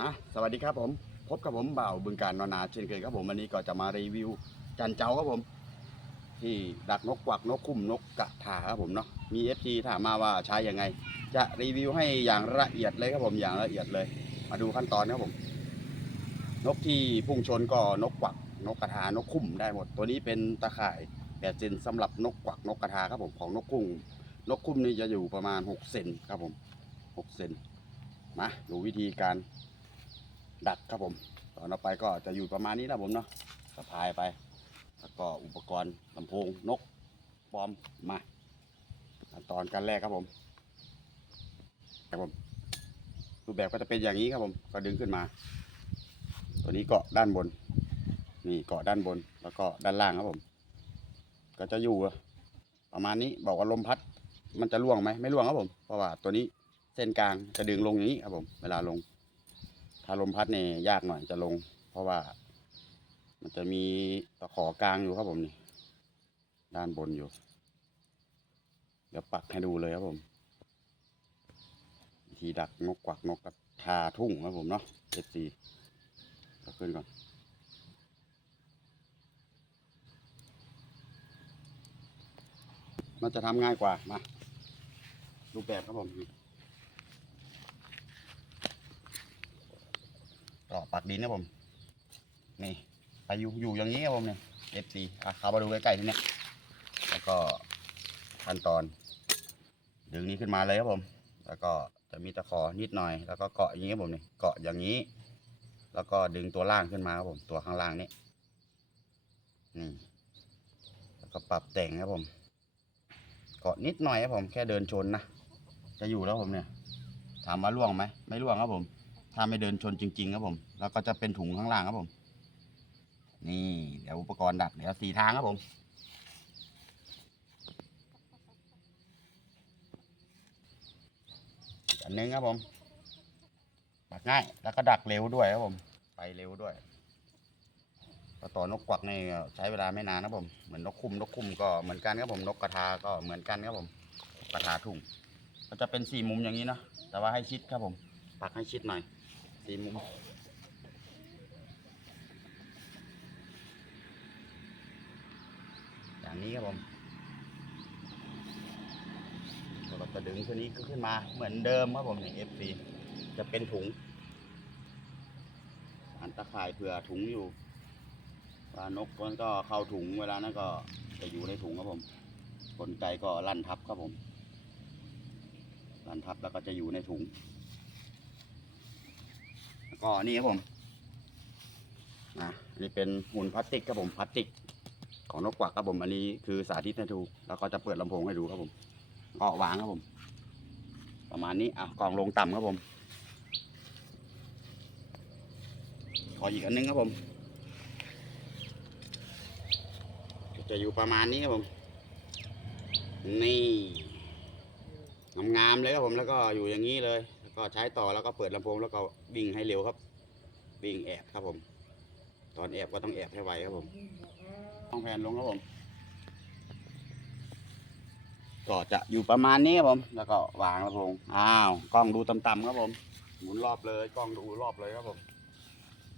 อะสวัสดีครับผม พบกับผมบ่าวบึงการนอนาเช่นเคยครับผมวันนี้ก็จะมารีวิวจันเจ้าครับผม ที่ดักนกกวักนกคุ้มนกกระถาครับผมเนาะมี FG ถามมาว่าใช้ยังไง จะรีวิวให้อย่างละเอียดเลยครับผมอย่างละเอียดเลย มาดูขั้นตอนครับผม นกที่พุ่งชนก็นกกวักนกกระทานกคุ้มได้หมด ตัวนี้เป็นตะข่ายแปดเซนสำหรับนกกวักนกกระทาครับผมของนกกุ้งนกคุ้มนี่จะอยู่ประมาณ6เซนครับผม6เซนมาดูวิธีการ ดักครับผม ตอนต่อไปก็จะอยู่ประมาณนี้นะผมเนาะสะพายไป แล้วก็อุปกรณ์ลำโพงนกปลอมมาขั้นตอนการแรกครับผมครับผมรูปแบบก็จะเป็นอย่างนี้ครับผม ก็ดึงขึ้นมา ตัวนี้เกาะด้านบน นี่เกาะด้านบน แล้วก็ด้านล่างครับผม ก็จะอยู่ประมาณนี้บอกว่าลมพัด มันจะล่วงไหมไม่ล่วงครับผม เพราะว่าตัวนี้เส้นกลางจะดึงลงอย่างนี้ครับผม เวลาลง ถ้าลมพัดเนี่ยยากหน่อยจะลง เพราะว่า มันจะมีตะขอกลางอยู่ครับผมนี่ด้านบนอยู่ เดี๋ยวปักให้ดูเลยครับผมวิธีดักนกกวักนกกระทาทุ่งครับผมเนาะเจ็ดสี่ก็ขึ้นก่อนมันจะทำง่ายกว่ามา รูปแบบครับผมต่อปั กดินนะผม นี่ไปอยู่อยู่อย่างนี้ครับผมเนี่ยเอฟซีอะเขามาดูใกล้ๆทีเนี้ยแล้วก็ขั้นตอน ดึงนี้ขึ้นมาเลยครับผม แล้วก็จะมีตะขอนิดหน่อย แล้วก็เกาะอย่างนี้ครับผมเนี่ยเกาะอย่างนี้ แล้วก็ดึงตัวล่างขึ้นมาครับผม ตัวข้างล่างนี้นี่แล้วก็ปรับแต่งครับผม เกาะนิดหน่อยครับผม แค่เดินชนนะ จะอยู่แล้วผมเนี่ย ถามว่าล่วงไหม ไม่ล่วงครับผม ถ้าไม่เดินชนจริง ๆ ครับผม แล้วก็จะเป็นถุงข้างล่างครับผม นี่เดี๋ยวอุปกรณ์ดักเดี๋ยวสี่ทางครับผมอันนึงครับผมดักง่ายแล้วก็ดักเร็วด้วยครับผม ไปเร็วด้วยต่อนกกวักนี่ใช้เวลาไม่นานนะครับผมเหมือนนกคุมนกคุมก็เหมือนกันครับผมนกกระทาก็เหมือนกันครับผมกระทาทุ่งก็จะเป็นสี่มุมอย่างนี้เนะแต่ว่าให้ชิดครับผมปักให้ชิดหน่อย สีมุมอย่างนี้ครับผมแล้วก็จะดึงตัวนี้ก็ขึ้นมาเหมือนเดิมครับผมอย่าง FC จะเป็นถุง อันตะข่ายเผื่อถุงอยู่เวลานกมันก็เข้าถุงเวลานั้นก็จะอยู่ในถุงครับผมกลไกก็ลั่นทับครับผม ลั่นทับแล้วก็จะอยู่ในถุง ก็นี่ครับผมอะอันนี้เป็นหุ่นพลาสติกครับผมพลาสติก ของนกกวักครับผมอันนี้คือสาธิตให้ดูแล้วก็จะเปิดลำโพงให้ดูครับผมก็วางครับผม ประมาณนี้อะกล่องลงต่ำครับผมขออีกอันนึงครับผม จะอยู่ประมาณนี้ครับผม นี่งามๆเลยครับผมแล้วก็อยู่อย่างนี้เลย ก็ใช้ต่อแล้วก็เปิดลำโพงแล้วก็วิ่งให้เร็วครับ วิ่งแอบครับผม ตอนแอบก็ต้องแอบให้ไวครับผมต้องแผ่นลงครับผม ก็จะอยู่ประมาณนี้ครับผม แล้วก็วางลำโพงอ้าวกล้องดูต่ำๆครับผม หมุนรอบเลยกล้องดูรอบเลยครับผม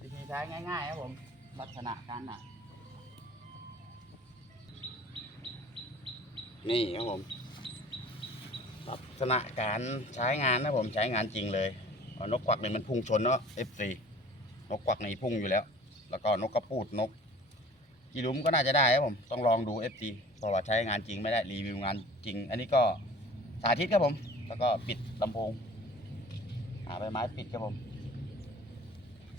วิธีใช้ง่ายๆครับผม ลักษณะการดักนี่ครับผม ลักษณะการใช้งานนะผมใช้งานจริงเลยนกกวักเนี่ยมันพุ่งชนเนาะ F4 นกกวักนี่พุ่งอยู่แล้ว แล้วก็นกกระพูดนกกีรุมก็น่าจะได้ครับผมต้องลองดู FG เพราะว่าใช้งานจริงไม่ได้รีวิวงานจริง อันนี้ก็สาธิตครับผม แล้วก็ปิดลำโพงหาใบไม้ปิดครับผม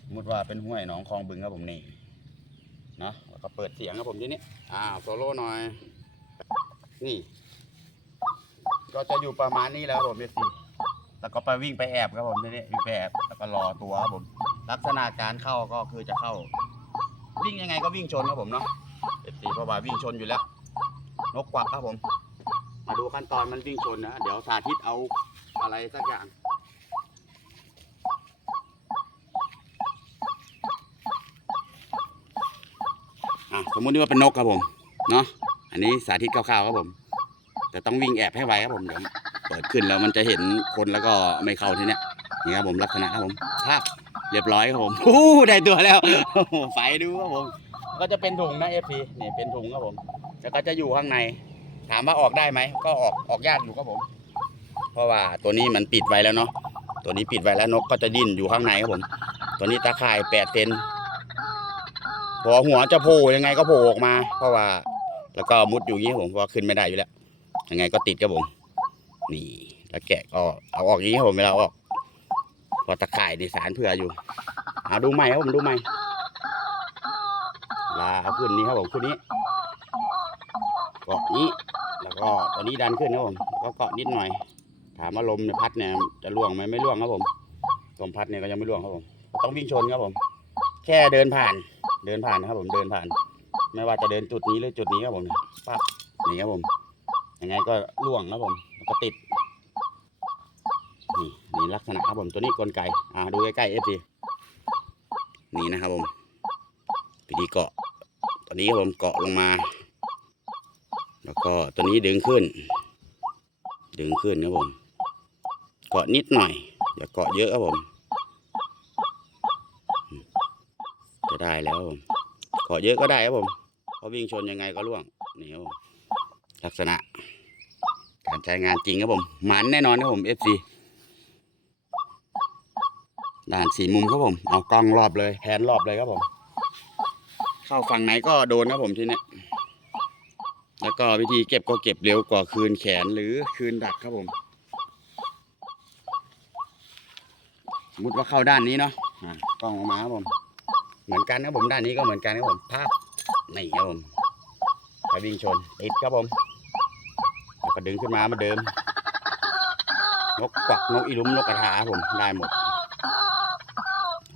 สมมติว่าเป็นห้วยหนองคลองบึงครับผมนี่นะแล้วก็เปิดเสียงครับผมทีนี้อ้าวโซโล่หน่อยนี่ ก็จะอยู่ประมาณนี้แล้วครับผม FG แล้วก็ไปวิ่งไปแอบครับผมทีนี้วิ่งไปแอบแล้วก็รอตัวครับผม ลักษณะการเข้าก็คือจะเข้า วิ่งยังไงก็วิ่งชนครับผมเนาะเอฟซีเพราะว่าวิ่งชนอยู่แล้ว นกกวักครับผม มาดูขั้นตอนมันวิ่งชนนะเดี๋ยวสาธิตเอาอะไรสักอย่างอะสมมติว่าเป็นนกครับผม เนาะอันนี้สาธิตคร่าวๆครับผม แต่ต้องวิ่งแอบให้ไวครับผมเดี๋ยวเปิดขึ้นแล้วมันจะเห็นคนแล้วก็ไม่เข้าทีเนี้ยนี่ครับผมลักษณะครับผมภาพเรียบร้อยครับผมโอ้ได้ตัวแล้วโอ้ไฟดูครับผม ก็จะเป็นถุงนะเอฟซีนี่เป็นถุงครับผมแล้วก็จะอยู่ข้างใน ถามว่าออกได้ไหมก็ออกออกยากอยู่ครับผม เพราะว่าตัวนี้มันปิดไว้แล้วเนาะตัวนี้ปิดไว้แล้วนกก็จะดิ้นอยู่ข้างในครับผม ตัวนี้ตาข่ายแปดเซนพอหัวจะโผล่ยังไงก็โผล่ออกมา เพราะว่า แล้วก็มุดอยู่อย่างนี้ผมเพราะว่าขึ้นไม่ได้อยู่แล้ว ยังไงก็ติดครับผม นี่แล้วแกะก็เอาออกงนี้ครับผมเวลาเอาออกพอตะข่ายในสารเผื่ออยู่เอาดูใหม่ครับผมดูใหม่ลาเอาขึ้นนี้ครับผมขึ้นนี้เกาะนี้ แล้วก็ตอนนี้ดันขึ้นครับผมก็เกาะนิดหน่อย ถามว่าลมเนี่ยพัดเนี่ยจะล่วงไหมไม่ล่วงครับผมลมพัดเนี่ยก็ยังไม่ล่วงครับผมต้องวิ่งชนครับผม แค่เดินผ่าน เดินผ่านนะครับผมเดินผ่าน ไม่ว่าจะเดินจุดนี้หรือจุดนี้ครับผมปั๊บนี่ครับผม ยังไงก็ล่วงครับผมแล้วก็ติด นี่นี่ลักษณะครับผมตัวนี้กลไกอ่าดูใกล้ๆเอฟซีนี่นะครับผมวิธีเกาะตัวนี้ครับผมเกาะลงมา แล้วก็ตัวนี้ดึงขึ้น ดึงขึ้นครับผม เกาะนิดหน่อยอย่าเกาะเยอะครับผม จะได้แล้วผมเกาะเยอะก็ได้ครับผมเพราะวิ่งชนยังไงก็ล่วงนี่ครับผม ลักษณะ การใช้งานจริงครับผมหมันแน่นอนครับผม FC ด่านสี่มุมครับผม เอากล้องรอบเลยแผนรอบเลยครับผม เข้าฝั่งไหนก็โดนครับผมทีนี้แล้วก็วิธีเก็บก็เก็บเร็วกว่าคืนแขนหรือคืนดักครับผมสมมติว่าเข้าด้านนี้เนาะกล้องออกมาครับผม เหมือนกันครับผมด้านนี้ก็เหมือนกันครับผมภาพนี่ครับผมไปวิ่งชนติดครับผม ก็ดึงขึ้นมาเหมาเดิม นกกวักนกอีลุมนกกระทาผมได้หมด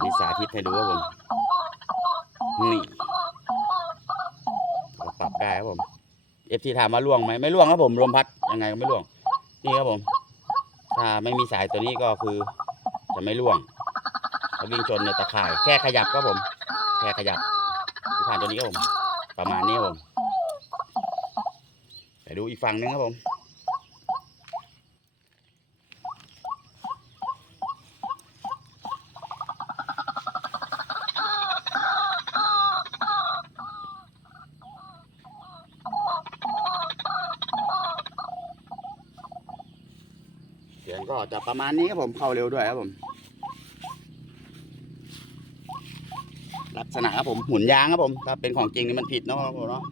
นี่สาธิตให้ดูครับผมนี่ปรับได้ครับผมเอฟซีถามว่าล่วงไหมไม่ล่วงครับผมลมพัดยังไงก็ไม่ล่วง นี่ครับผม ถ้าไม่มีสายตัวนี้ก็คือ จะไม่ล่วงถ้าวิ่งชนเนี่ยตะข่ายแค่ขยับครับผม แค่ขยับผ่านตัวนี้ครับผม ประมาณนี้ครับผม ไปดูอีกฝั่งหนึงครับผม เสียงก็จะประมาณนี้ครับผมเข้าเร็วด้วยครับผม ลักษณะครับผม หมุนยางครับผม ถ้าเป็นของจริงนี่มันผิดเนาะครับผมเนาะ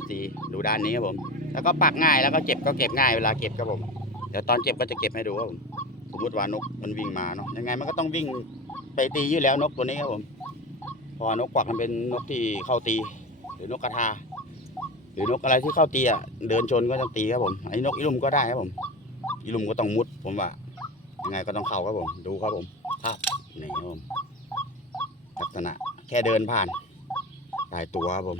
FC ดูด้านนี้ครับผม แล้วก็ปักง่ายแล้วก็เก็บก็เก็บง่ายเวลาเก็บครับผมเดี๋ยวตอนเก็บก็จะเก็บให้ดูครับผมสมมติว่านกมันวิ่งมาเนาะยังไงมันก็ต้องวิ่งไปตีอยู่แล้วนกตัวนี้ครับผมพราะว่านกกวักมันเป็นนกที่เข้าตี หรือนกกระทา หรือนกอะไรที่เข้าตีอะเดินชนก็ต้องตีครับผมไอ้นกอีลุมก็ได้ครับผมอีลุมก็ต้องมุดผมว่ายังไงก็ต้องเข้าครับผม ดูครับผมครับนี่ครับผมลักษณะแค่เดินผ่านตายตัวครับผม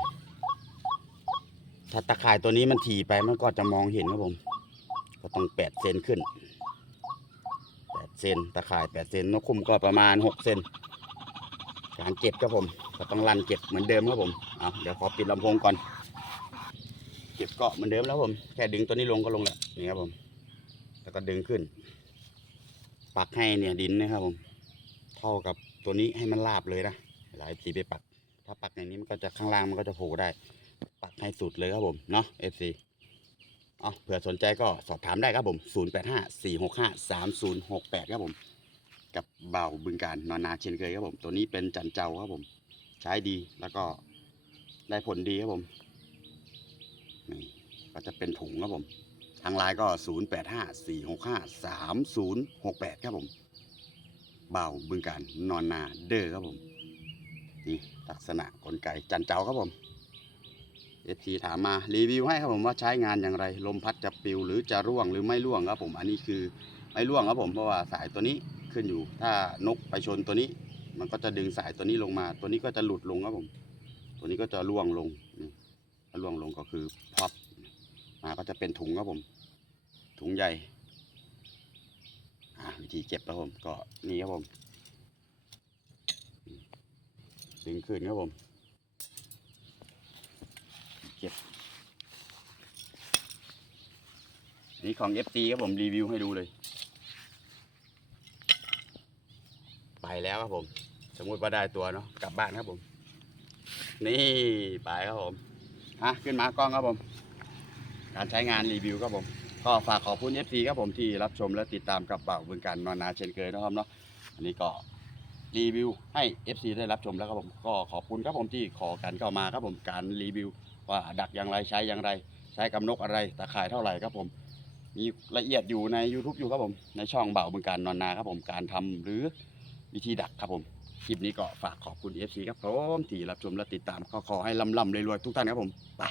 ถ้าตะข่ายตัวนี้มันถี่ไปมันก็จะมองเห็นครับผม ก็ต้องแปดเซนขึ้นแปดเซนตะข่ายแปดเซนนกคุ้มก็ประมาณหกเซนการเก็บครับผม ก็ต้องรันเก็บเหมือนเดิมครับผมเอาเดี๋ยวขอปิดลำโพงก่อน เก็บเกาะเหมือนเดิมแล้วผม แค่ดึงตัวนี้ลงก็ลงแล้วนี่ครับผม แล้วก็ดึงขึ้น ปักให้เนี่ยดินนะครับผม เท่ากับตัวนี้ให้มันราบเลยนะหลายทีไปปัก ถ้าปักอย่างนี้มันก็จะข้างล่างมันก็จะโผล่ได้ ให้สุดเลยครับผมเนาะ FC เอาเผื่อสนใจก็สอบถามได้ครับผม 0854653068 ครับผม กับเบาบึงการนอนนาเช่นเคยครับผม ตัวนี้เป็นจันเจ้าครับผม ใช้ดีแล้วก็ได้ผลดีครับผมนี่ก็จะเป็นถุงครับผม ทางไลน์ก็ 0854653068 ครับผม เบาบึงการนอนนาเด้อครับผม นี่ลักษณะกลไกจันเจ้าครับผม เอฟซีถามมารีวิวให้ครับผมว่าใช้งานอย่างไร ลมพัดจะปิวหรือจะร่วงหรือไม่ร่วงครับผม อันนี้คือไม่ร่วงครับผมเพราะว่าสายตัวนี้ขึ้นอยู่ ถ้านกไปชนตัวนี้ มันก็จะดึงสายตัวนี้ลงมา ตัวนี้ก็จะหลุดลงครับผม ตัวนี้ก็จะร่วงลงนี่ถ้าร่วงลงก็คือพับมาก็จะเป็นถุงครับผม ถุงใหญ่วิธีเก็บครับผมก็นี่ครับผมดึงขึ้นครับผม นี่ของ FC ครับผมรีวิวให้ดูเลย ไปแล้วครับผม สมมติว่าได้ตัวเนาะกลับบ้านครับผม นี่ไปครับผมฮะขึ้นมากล้องครับผม การใช้งานรีวิวครับผม ก็ฝากขอบคุณ FC ครับผมที่รับชมและติดตามกับบ่าวบึงการนอนนาเช่นเคยนะครับเนาะอันนี้ก็รีวิวให้ FC ได้รับชมแล้วครับผมก็ขอบคุณครับผมที่ขอกันเข้ามาครับผมการรีวิว ว่าดักอย่างไรใช้อย่างไร ใช้กับนกอะไรตะข่ายเท่าไหร่ครับผม มีละเอียดอยู่ใน YouTube อยู่ครับผม ในช่องเบ่าวบึงการนอนนาครับผมการทำหรือวิธีดักครับผมคลิปนี้ก็ฝากขอบคุณ FC ครับผมที่รับชมและติดตามขอขอให้ลำลำรวยๆทุกท่านครับผมไป